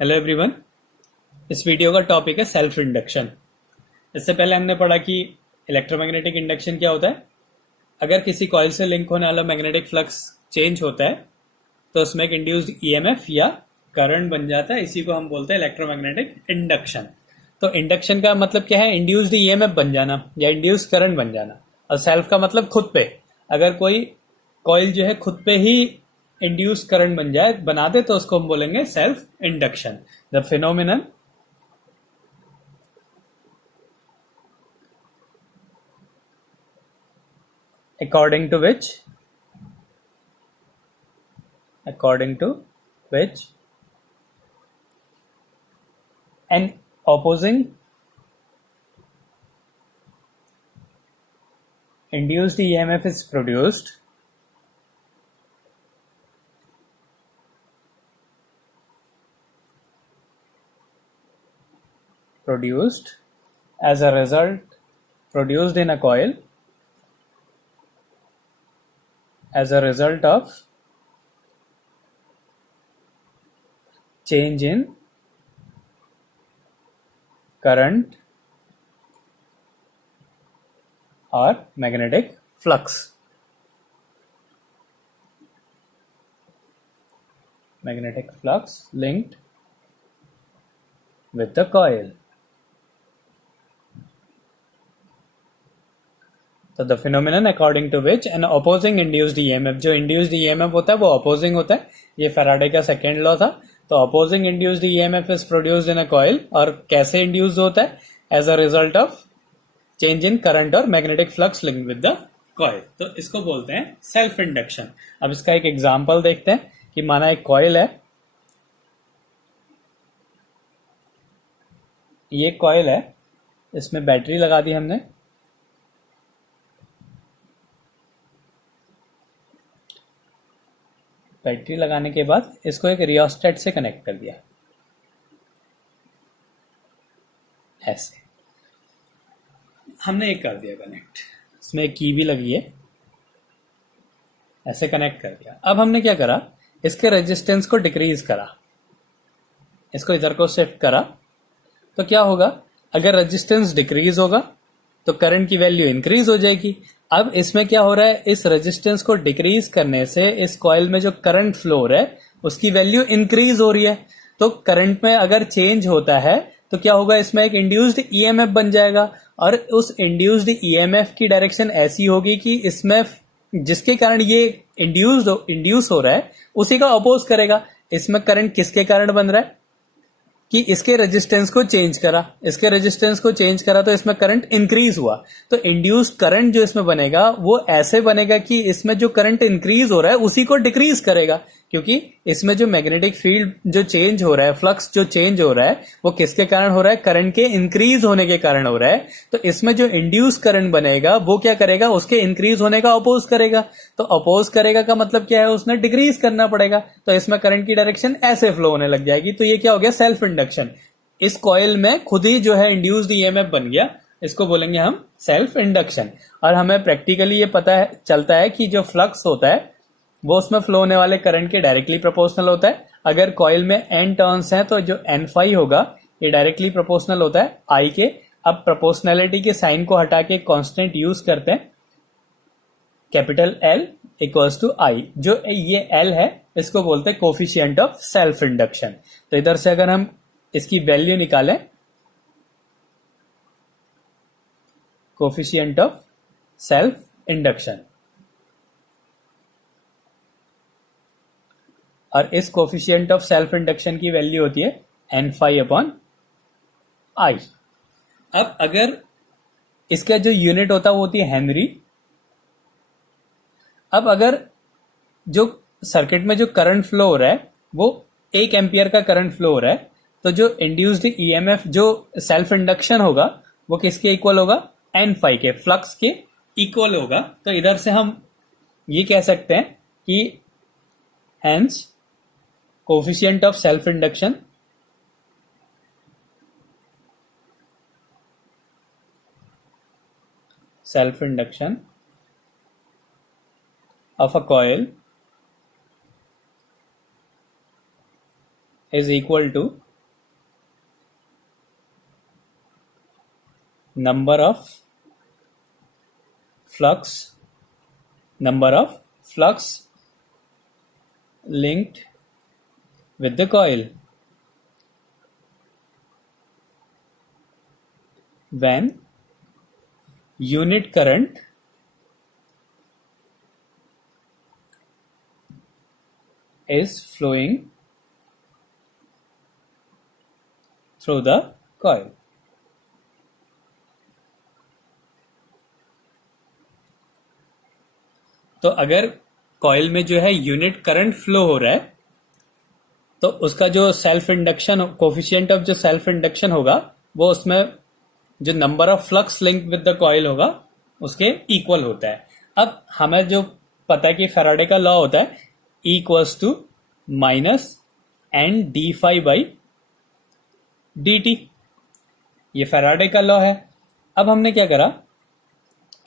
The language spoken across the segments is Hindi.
Hello everyone. इस वीडियो का टॉपिक है सेल्फ इंडक्शन। इससे पहले हमने पढ़ा कि इलेक्ट्रोमैग्नेटिक इंडक्शन क्या होता है। अगर किसी कॉइल से लिंक होने वाला मैग्नेटिक फ्लक्स चेंज होता है तो उसमें एक इंड्यूस्ड ईएमएफ या करंट बन जाता है। इसी को हम बोलते हैं इलेक्ट्रोमैग्नेटिक इंडक्शन। तो इंडक्शन का मतलब क्या है? इंड्यूस्ड ईएमएफ बन जाना या इंड्यूस्ड करंट बन जाना। और सेल्फ का मतलब खुद पे। अगर कोई कॉइल जो है खुद पे ही इंड्यूस करंट बना दे तो उसको हम बोलेंगे self induction. The phenomenon according to which an opposing induced EMF is produced as a result produced in a coil as a result of change in current or magnetic flux linked with the coil. तो the phenomenon according to which an opposing induced EMF, जो इंड्यूस्ड ईएमएफ होता है वो अपोजिंग होता है। ये फैराडे का सेकेंड लॉ था। तो opposing induced EMF is produced in a coil. और कैसे इंड्यूस होता है? As a result of change in current और magnetic flux link with the coil. तो इसको बोलते हैं सेल्फ इंडक्शन। अब इसका एक एग्जाम्पल देखते हैं कि माना एक कॉइल है, ये कॉइल है, इसमें बैटरी लगा दी हमने। बैटरी लगाने के बाद इसको एक रियोस्टेट से कनेक्ट कर दिया, ऐसे हमने एक कर दिया कनेक्ट। इसमें एक की भी लगी है, ऐसे कनेक्ट कर दिया। अब हमने क्या करा? इसके रेजिस्टेंस को डिक्रीज करा, इसको इधर को शिफ्ट करा। तो क्या होगा? अगर रेजिस्टेंस डिक्रीज होगा तो करंट की वैल्यू इंक्रीज हो जाएगी। अब इसमें क्या हो रहा है? इस रेजिस्टेंस को डिक्रीज करने से इस कॉइल में जो करंट फ्लो हो रहा है उसकी वैल्यू इंक्रीज हो रही है। तो करंट में अगर चेंज होता है तो क्या होगा? इसमें एक इंड्यूस्ड ईएमएफ बन जाएगा। और उस इंड्यूस्ड ईएमएफ की डायरेक्शन ऐसी होगी कि इसमें जिसके कारण ये इंड्यूस हो रहा है उसी का अपोज करेगा। इसमें करंट किसके कारण बन रहा है? कि इसके रेजिस्टेंस को चेंज करा, तो इसमें करंट इंक्रीज हुआ। तो इंड्यूस्ड करंट जो इसमें बनेगा वो ऐसे बनेगा कि इसमें जो करंट इंक्रीज हो रहा है उसी को डिक्रीज करेगा, क्योंकि इसमें जो मैग्नेटिक फील्ड जो चेंज हो रहा है, फ्लक्स जो चेंज हो रहा है, वो किसके कारण हो रहा है? करंट के इंक्रीज होने के कारण हो रहा है। तो इसमें जो इंड्यूस करंट बनेगा वो क्या करेगा? उसके इंक्रीज होने का अपोज करेगा। तो अपोज करेगा का मतलब क्या है? उसने डिक्रीज करना पड़ेगा। तो इसमें करंट की डायरेक्शन ऐसे फ्लो होने लग जाएगी। तो ये क्या हो गया? Self induction. इस कॉइल में खुद ही जो है इंड्यूस्ड ईएमएफ बन गया, इसको बोलेंगे हम सेल्फ इंडक्शन। और हमें प्रैक्टिकली ये पता है चलता है कि जो फ्लक्स होता है वो उसमें फ्लो होने वाले करंट के डायरेक्टली प्रोपोर्शनल होता है। अगर कॉइल में एन टर्न्स हैं तो जो एन फाई होगा ये डायरेक्टली प्रोपोर्शनल होता है आई के। अब प्रोपोर्शनैलिटी के साइन को हटा के कांस्टेंट यूज करते हैं, कैपिटल एल इक्वल्स टू आई। जो ये एल है इसको बोलते हैं कोफिशिएंट ऑफ सेल्फ इंडक्शन। तो इधर से अगर हम इसकी वैल्यू निकालें, कोफिशिएंट ऑफ सेल्फ इंडक्शन, और इस कोफिशिएंट ऑफ सेल्फ इंडक्शन की वैल्यू होती है एन फाई अपॉन आई। अब अगर इसका जो यूनिट होता है वो होती है हेनरी। अब अगर जो सर्किट में जो करंट फ्लो हो रहा है वो 1 एम्पियर का करंट फ्लो हो रहा है, तो जो इंड्यूस्ड ईएमएफ जो सेल्फ इंडक्शन होगा वो किसके इक्वल होगा? एन फाई के, फ्लक्स के इक्वल होगा। तो इधर से हम ये कह सकते हैं कि hence coefficient of self induction of a coil is equal to number of flux linked with the coil when unit current is flowing through the coil. तो अगर कॉइल में जो है यूनिट करंट फ्लो हो रहा है तो उसका जो सेल्फ इंडक्शन कोफिशिएंट ऑफ जो सेल्फ इंडक्शन होगा वो उसमें जो number of flux link with the coil होगा उसके इक्वल होता है. अब हमें जो पता है कि फैराडे का लॉ होता है E equals to minus N D phi by D T. ये फैराडे का लॉ है. अब हमने क्या करा,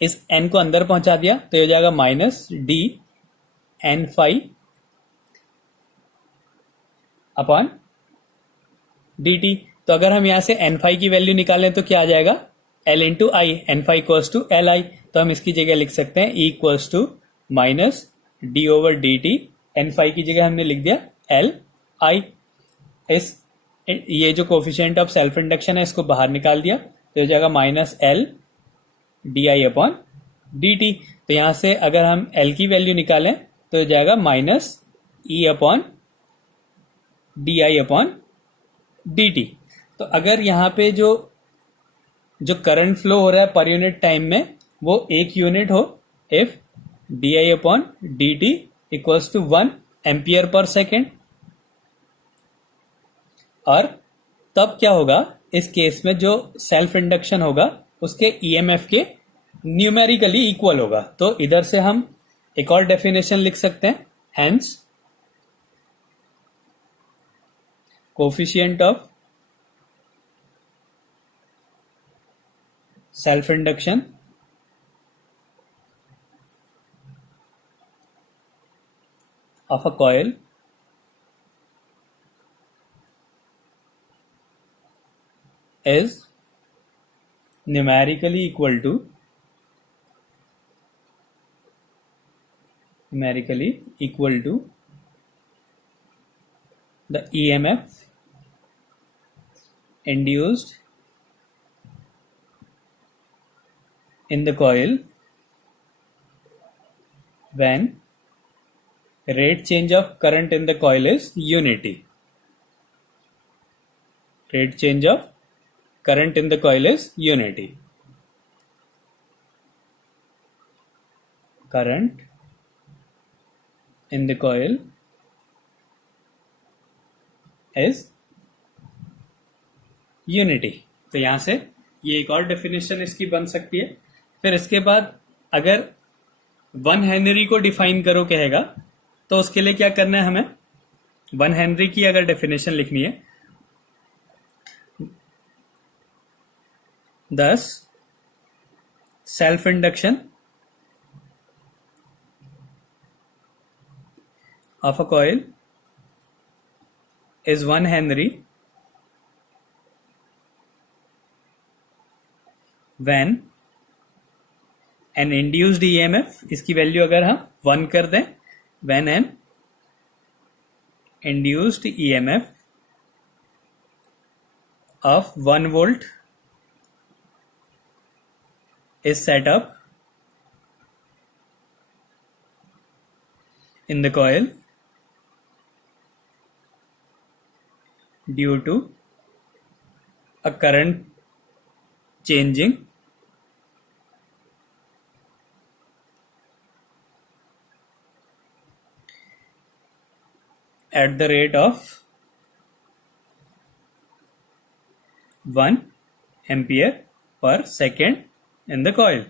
इस एन को अंदर पहुंचा दिया तो ये हो जाएगा minus D N phi upon D T. तो अगर हम यहां से एन फाई की वैल्यू निकालें तो क्या आ जाएगा, L into I. N phi equals to L I. तो हम इसकी जगह लिख सकते हैं E equals to minus D over D T. N phi की जगह हमने लिख दिया एल आई. इस ये जो कोफिशिएंट ऑफ सेल्फ इंडक्शन है इसको बाहर निकाल दिया तो हो जाएगा minus L D I upon D T. तो यहां से अगर हम एल की वैल्यू निकालें तो हो जाएगा minus E upon D I upon D T. तो अगर यहां पे जो करंट फ्लो हो रहा है पर यूनिट टाइम में वो एक यूनिट हो, if D I upon D T equals to 1 ampere per second, और तब क्या होगा, इस केस में जो सेल्फ इंडक्शन होगा उसके ईएमएफ के न्यूमेरिकली इक्वल होगा. तो इधर से हम एक और डेफिनेशन लिख सकते हैं, hence coefficient of self induction of a coil is numerically equal to the EMF induced in the coil when rate change of current in the coil is unity. Rate change of current in the coil is unity. Current in the coil is unity. तो यहां से ये एक और डेफिनेशन इसकी बन सकती है. फिर इसके बाद अगर 1 हेनरी को डिफाइन करो कहेगा तो उसके लिए क्या करना है, हमें 1 हेनरी की अगर डेफिनेशन लिखनी है, thus self induction of a coil is 1 Henry when an induced EMF, इसकी वैल्यू अगर हम 1 कर दें, when an induced EMF of 1 volt is set up in the coil due to a current changing at the rate of 1 ampere per second in the coil.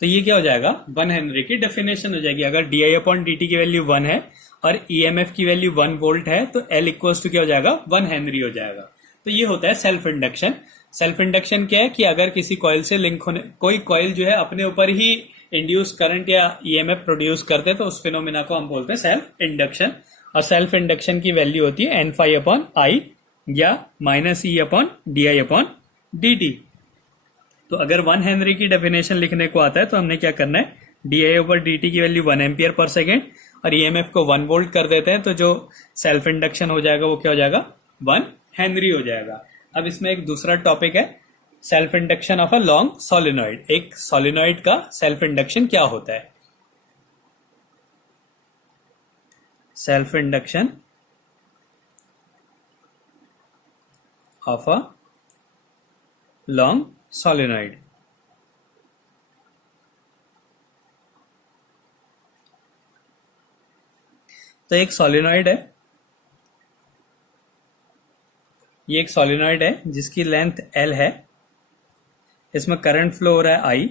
तो ये क्या हो जाएगा, 1 हेनरी की डेफिनेशन हो जाएगी. अगर D I upon D T की वैल्यू 1 है और ईएमएफ की वैल्यू 1 वोल्ट है तो एल इक्वल्स टू क्या हो जाएगा, 1 हेनरी हो जाएगा. तो ये होता है सेल्फ इंडक्शन. सेल्फ इंडक्शन क्या है कि अगर किसी कॉइल से लिंक होने, कोई कॉइल जो है अपने ऊपर ही इंड्यूस करंट या ईएमएफ प्रोड्यूस करते हैं तो उस फिनोमिना को हम बोलते हैं सेल्फ इंडक्शन. और सेल्फ इंडक्शन की वैल्यू होती है एन फाई अपॉन आई या minus E upon D I upon D T. तो अगर 1 हेनरी की डेफिनेशन लिखने को आता है तो हमने क्या करना है, D I over D T की वैल्यू 1 एम्पियर पर सेकेंड और ईएमएफ को 1 वोल्ट कर देते हैं, तो जो सेल्फ इंडक्शन हो जाएगा वो क्या हो जाएगा, 1 हेनरी हो जाएगा। अब इसमें एक दूसरा टॉपिक है, self induction of a long solenoid. एक सोलिनॉइड का सेल्फ इंडक्शन क्या होता है। Self induction of a long solenoid. तो एक सोलिनॉइड है, ये एक सोलिनॉइड है जिसकी लेंथ L है, इसमें करंट फ्लो हो रहा है I,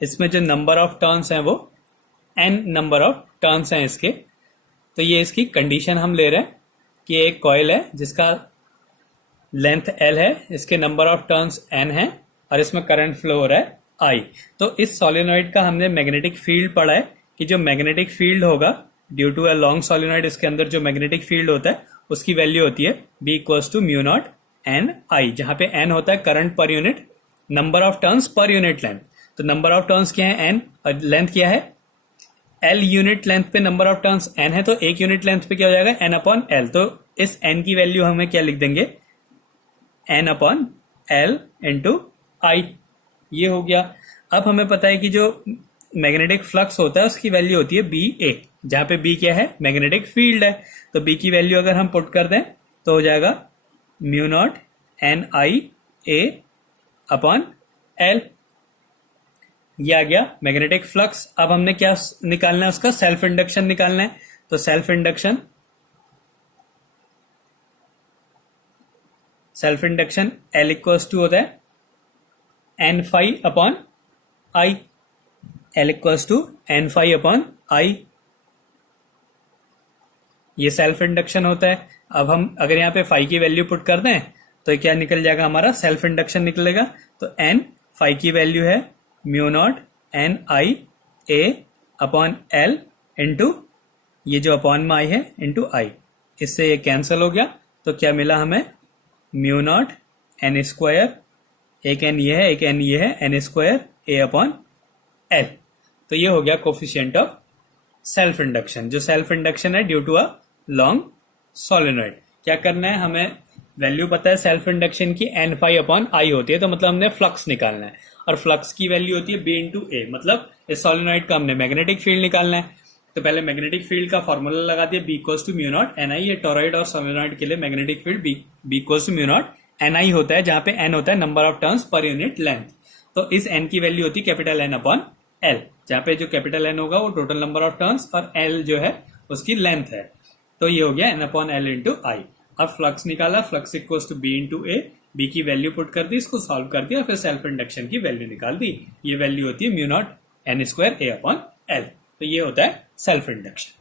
इसमें जो नंबर ऑफ टर्न्स हैं वो N नंबर ऑफ टर्न्स हैं इसके। तो ये इसकी कंडीशन हम ले रहे हैं कि एक कॉइल है जिसका लेंथ L है, इसके नंबर ऑफ टर्न्स N है और इसमें करंट फ्लो हो रहा है I। तो इस सोलिनॉइड का हमने मैग्नेटिक फील्ड पढ़ा है कि जो मैग्नेटिक फील्ड होगा due to a long solenoid, इसके अंदर जो मैग्नेटिक फील्ड होता है उसकी वैल्यू होती है B equals to mu naught N I, जहां पे N होता है current per unit, number of turns per unit length. तो नंबर ऑफ टर्न्स क्या है N और लेंथ क्या है L। यूनिट लेंथ पे नंबर ऑफ टर्न्स N है तो एक यूनिट लेंथ पे क्या हो जाएगा N अपॉन L। तो इस N की वैल्यू हमें क्या लिख देंगे, N अपॉन L इंटू आई। ये हो गया। अब हमें पता है कि जो मैग्नेटिक फ्लक्स होता है उसकी वैल्यू होती है बी ए, जहां पे बी क्या है, मैग्नेटिक फील्ड है। तो बी की वैल्यू अगर हम पुट कर दें तो हो जाएगा म्यू नॉट एन आई ए अपॉन एल। ये आ गया मैग्नेटिक फ्लक्स। अब हमने क्या निकालना है, उसका सेल्फ इंडक्शन निकालना है। तो self induction L equals to होता है N phi upon I, L equals to N phi upon I. ये सेल्फ इंडक्शन होता है। अब हम अगर यहाँ पे फाई की वैल्यू पुट कर दें तो क्या निकल जाएगा, हमारा सेल्फ इंडक्शन निकलेगा। तो एन फाई की वैल्यू है म्यू नॉट एन आई ए अपॉन एल इंटू ये जो अपॉन में आई है इंटू आई, इससे ये कैंसिल हो गया। तो क्या मिला हमें, म्यू नॉट एन स्क्वायर, एक एन ये है एक एन ये है, N square A upon L. तो ये हो गया कोफिशिएंट ऑफ सेल्फ इंडक्शन, जो सेल्फ इंडक्शन है due to a long solenoid. क्या करना है, हमें वैल्यू पता है सेल्फ इंडक्शन की एन फाई अपॉन आई होती है, तो मतलब हमने फ्लक्स निकालना है और फ्लक्स की वैल्यू होती है बी इंटू ए, मतलब इस सोलिनॉइड का हमने मैग्नेटिक फील्ड निकालना है। तो पहले मैग्नेटिक फील्ड का फॉर्मूला लगा दिया, B equals to mu naught N I. ये टोरॉइड और सोलिनॉइड के लिए magnetic field B equals to mu naught N I होता है, जहां पे एन होता है number of turns per unit length. तो इस एन की वैल्यू होती है कैपिटल एन अपॉन एल, जहां पे जो कैपिटल एन होगा वो टोटल नंबर ऑफ टर्न्स और एल जो है उसकी लेंथ है। तो ये हो गया N upon L into I. अब फ्लक्स निकाला, flux equals to B into A, B की वैल्यू पुट कर दी, इसको सॉल्व कर दिया, फिर सेल्फ इंडक्शन की वैल्यू निकाल दी। ये वैल्यू होती है mu naught N square A upon L. तो ये होता है सेल्फ इंडक्शन।